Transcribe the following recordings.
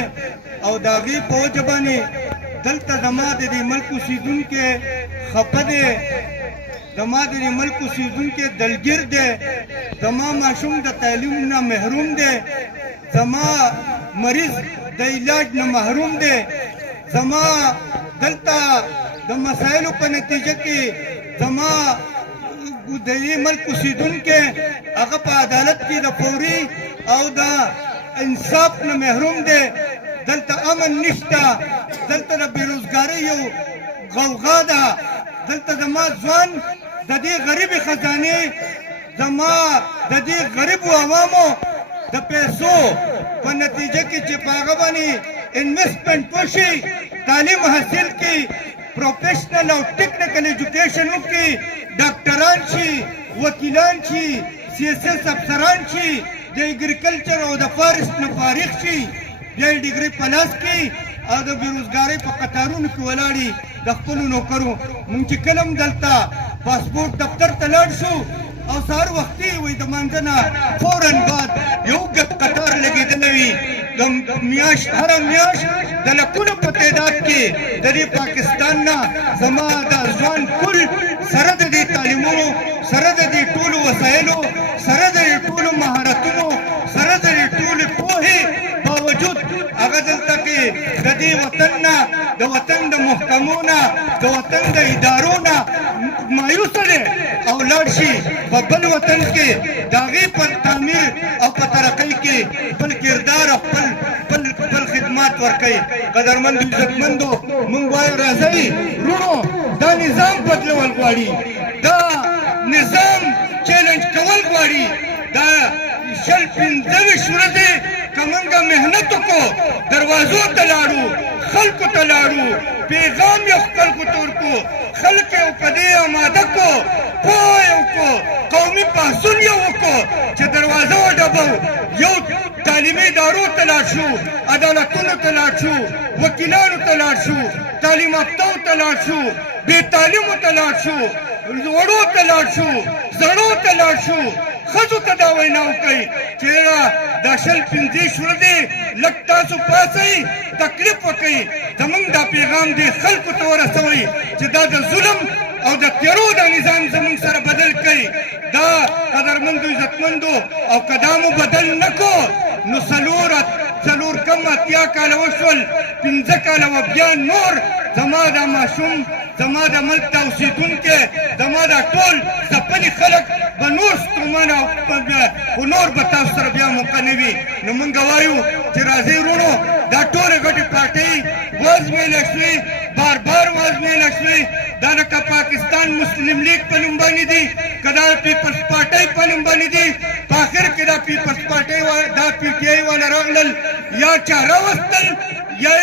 دی او د هغې په وجه باندې دلته زما د دې ملک اوسېدونکی خفه دی، زما د دې ملک اوسېدونکی دلګیر دی، زما ماشوم د تعلیم نه محروم دی، زما مریض د علاج نه محروم دی، زما دلته د مسایلو په نتیجه کې زما د دې ملک اوسېدونکی هغه په عدالت کې د فوري او د انصاف نه محروم دی. دلته امن نشته، دلته د بېروزګارۍ یو غوغا ده. دلته زما ځوان د دې غریبې خزانې، زما د دې غریبو عوامو د پیسو په نتیجه کې چې په هغه باندې انویسټمنټ وشي، تعلیم حاصل کړي، پروفیشنل او ټیکنیکل ایجوکیشن وکړي، ډاکټران شي، وکیلان شي، سیاست افسران شي، د اګریکلچر او د فارسټ نه فارغ شي، بیا یې ډګري په لاس کړي او د بېروزګارۍ په قطارونو کې ولاړي د خپلو نوکرو. مونږ چې کله هم دلته پاسپورټ دفتر ته لاړ شو او سهار وختي وایي د مانځه نه فوراً بعد یو اوږد قطار لګېدلی وي. د میاشت هره میاشت د لکونو په تعداد کې د دې پاکستان نه زما د ځوان کل سره د دې تعلیمونو، سره د دې ټولو وسایلو، سره د دې ټولو مهارتونو، سره د دې ټولې پوهې باوجود هغه دلته کې د دې وطن نه، د وطن د محکمو نه، د وطن د ادارو نه مایوسه دی او لاړ شي په بل وطن کې د هغې په تعمیر او په ترقۍ کې خپل کردار او خپل خدمات ورکوي. قدرمندو عزتمندو، موږ وایو راځئ وروڼو دا نظام بدلول غواړي، دا نظام چیلنج کول غواړي. دا شل پنځه ویشت ورځې که موږ محنت وکړو، دروازو ته لاړو، خلکو ته لاړو، پیغام یې خلکو ته ورکړو، خلک یې په دې اماده کړو، پوه یې وکړو، قومي پاڅون یې وکړو چې دروازه وډبو، یو تعلیمي ادارو ته لاړ شو، عدالتونو ته لاړ شو، وکیلانو ته لاړ شو، تعلیم یافتو ته لاړ شو، بې تعلیمو ته لاړ شو، وړو ته لاړ شو، زړو ته لاړ شو، ښځو ته دا وینا وکړئ چې دا شل پنځه ورځې لږ تاسو پاڅئ، تکلیف وکړئ، زموږ دا پیغام دې خلکو ته ورسوئ چې دا د ظلم او د تیرو دا نظام زموږ سره بدل کړئ. دا قدرمندو عزتمندو او که دا مو بدل نه کړو نو څلور کم اتیا کاله وشول، پنځه کاله و بیا نور زما دا ماشوم، زما د ملک ته اوسېدونکي، زما دا ټول ځپلي خلک به نور ستومانه خو نور به تاسو سره بیا موقع نه وي. نو موږ وایو چې راځئ وروڼو دا ټولې ګټې پارټۍ وازمېیله شوې، بار بار وازمېیله شوې. دا لکه پاکستان مسلم لیگ په نوم باندې دي، که دا پیپلز پارټۍ په نوم باندې دي، په آخر کې دا پیپلز پارټۍ دا پي ټي آی والا راغلل، یا چا راوستل یا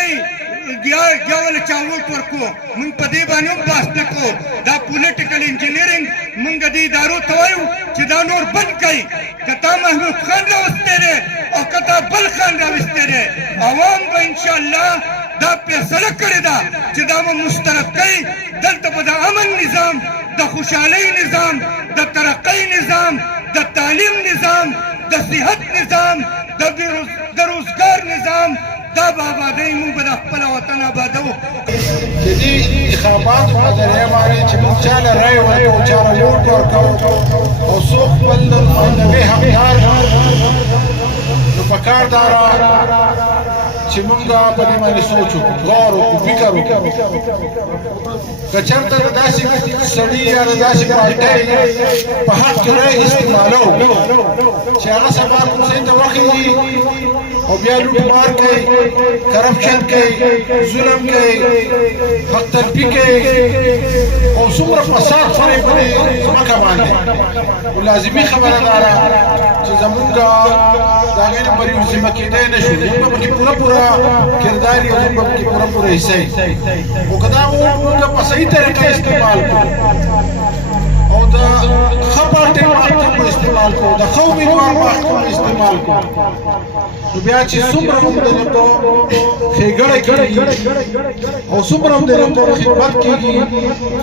ولا چا ووټ ورکړو. موږ په دې باندې هم بحث نه کوو. دا پولیټیکل انجینیرنګ موږ دې ادارو ته وایو چې دا نور بند کړئ. که تا محمود خان راوستی دی او که تا بل خان راوستی دی، عوام به انشاءالله دا فیصله کړې ده چې دا به مسترد کوي. دلته به د امن نظام، د خوشحالۍ نظام، د ترقۍ نظام، د تعلیم نظام، د صحت نظام، د روزګار نظام، دا به آبادۍ موږ به د خپله وطن آبادوو. چې دې انتخاباتو په ذریعه باندې چې موږ چاله رایې ورکوو، چاله ووټ ورکوو او څوک خپل معنوي حقدار نو پکار دا چې موږ په دې باندې سوچ وکړو، غور وکړو، فکر وکړو. که چېرته د داسې سړي یا د داسې پارټۍ په حق کې رایې استعمالوو چې هغه سبا کوم ځای ته وخېږي او بیا لوټ مار کوي، کرپشن کوي، ظلم کوي، حق تلفي کوي او څومره فساد خوري په دې ځمکه باندې. نو لازمي خبره دا ده چې زمونږ د هغې نه بری ذمه کېدی نه شو. موږ به پکې پوره کردار یو، موږ به پکې پوره حصه یي. خو که دا موږ په صحیح طریقه استعمال کړو او د ښه پارټۍ محکمو استعمال کړو، د ښه امیدوار محکمو استعمال کړو، نو بیا چې څومره موږ د ښېګړه کېږي او څومره هم د قوم خدمت کېږي،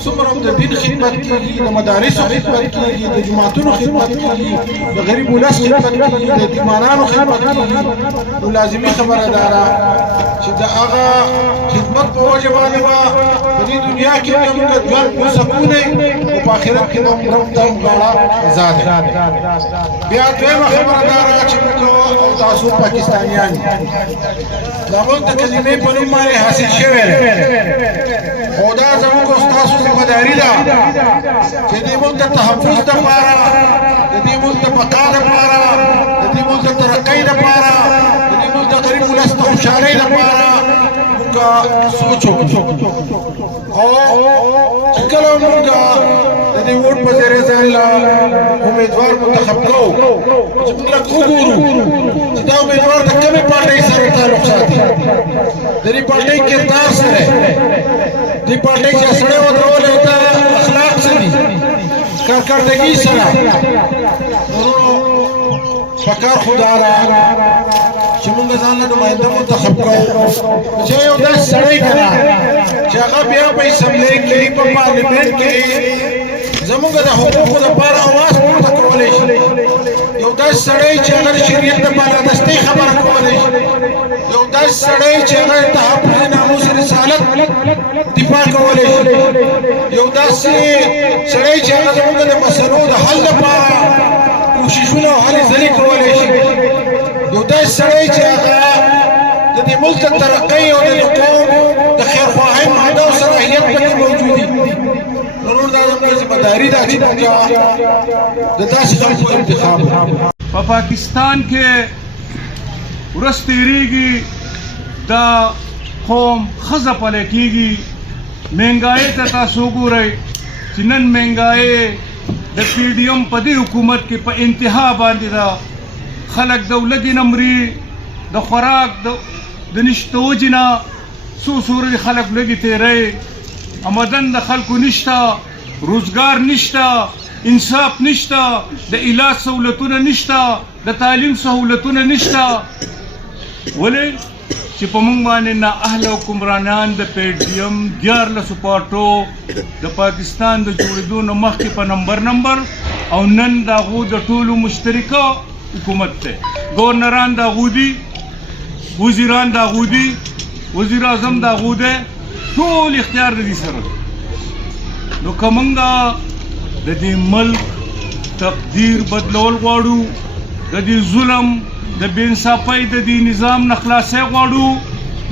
څومره هم د دین خدمت کېږي، د مدارسو خدمت کېږي، د جوماتونو خدمت کېږي، د غریب ولس خدمت کېږي، د یتیمانانو خدمت کېږي. نو لازمي خبره دا ده چې د هغه خدمت په وجه باندې به په دې دنیا کې زموږ ژوند پرسکون وي او په آخرت کې به هم دواړه ازاد وي. بیا دویمه خبره دا ده چې موږ او تاسو پاکستانیان دا موږ د کلمې په نوم باندې حاصل شوی دی او دا زموږ او ستاسو ذمهداري ده چې دې موږ د تحفظ دپاره، د دې موږ د بقا دپاره، د دې موږ د ترقۍ دپاره، د دې موږ د غریب ولس د خوشحالۍ دپاره موږ سوچ وکړو او چې کله موږ د دې ووټ په ذریعه ځان له امیدوار منتخب کوو چې موږ لږ وګورو چې دا امیدوار د کومې پارټۍ سره تعلق ساتي، د دې پارټۍ کردار څه دی، دې پارټۍ چې سړی ودرولی ورته اخلاق څه دي، کارکردګي سره. پکار خو دا ده چې موږ ځان له نماینده منتخب کوو چې یو داسې سړی که نه چې هغه بیا په اسمبلۍ کې په پارلمنټ کې زموږ د حقوقو دپاره اواز پورته کولی شي، یو داسې سړی چې هغه د شریعت د بالادستۍ خبره کولی شي، یو داسې سړی چې هغه د تحفظ ناموس رسالت دفاع کولی شي، یو داسې سړی چې هغه زموږ د مسلو د حل لپاره کوششونه او هلې ځلې کولی شي، یو داسې سړی چې هغه د دې ملک د ترقۍ او د قوم د خیرخواهۍ ماده او صلاحیت پکې موجود وي. نو نور دا زموږ ذمهداري ده چې موږ د داسې خلکو انتخاب وکړو. په پاکستان کې ورځ تېرېږي دا قوم ښځه پلی کېږي. مهنګایۍ ته تاسو وګورئ چې نن مهنګایۍ د پی ډي ایم په دې حکومت کې په انتها باندې ده. خلک د ولږې نه مري، د خوراک د نشته وجې نه څو ورځې خلک لږې تېروي، آمدن د خلکو نشته، روزګار نشته، انصاف نشته، د علاج سهولتونه نشته، د تعلیم سهولتونه نشته. ولې چې په موږ باندې نااهله حکمرانان د پی ډي ایم 14 پارټو د پاکستان د جوړېدو نه مخکې په نمبر او نن د هغو د ټولو مشترکه حکومت دی. ګورنران د هغو دي، وزیران د هغو دي، وزیر اعظم د هغو دی، ټول اختیار د دې سره. نو که موږ د دې ملک تقدیر بدلول غواړو، د دې ظلم د بې انصافۍ د دې نظام نه خلاصۍ غواړو،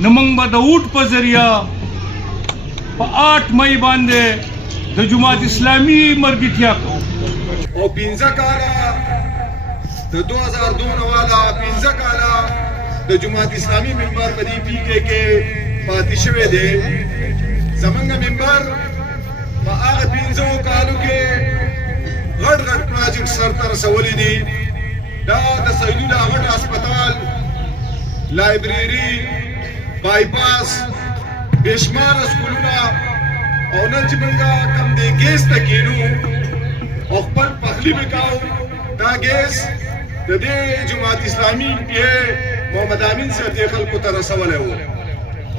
نو موږ به د ووټ په ذریعه په 8 مئی باندې د جماعت اسلامي مرګتیا کوو. او 15 کاله د 2002 والا 15 کاله د جماعت اسلامي ممبر په دې پی کې پاتې شوی دی. زمونږ ممبر په هغه 15 کالو کې غټ پروجیکټ سرته رسولي دي. دا د سیدونه غټ هسپتال، لایبرری، بایپاس، بېشماره سکولونه او نن چې موږ کوم دی ګیس ته کینو او خپل پخلي به کوو، دا ګیس د دې جماعت اسلامي محمد امین صاحب دې خلکو ته رسولی و.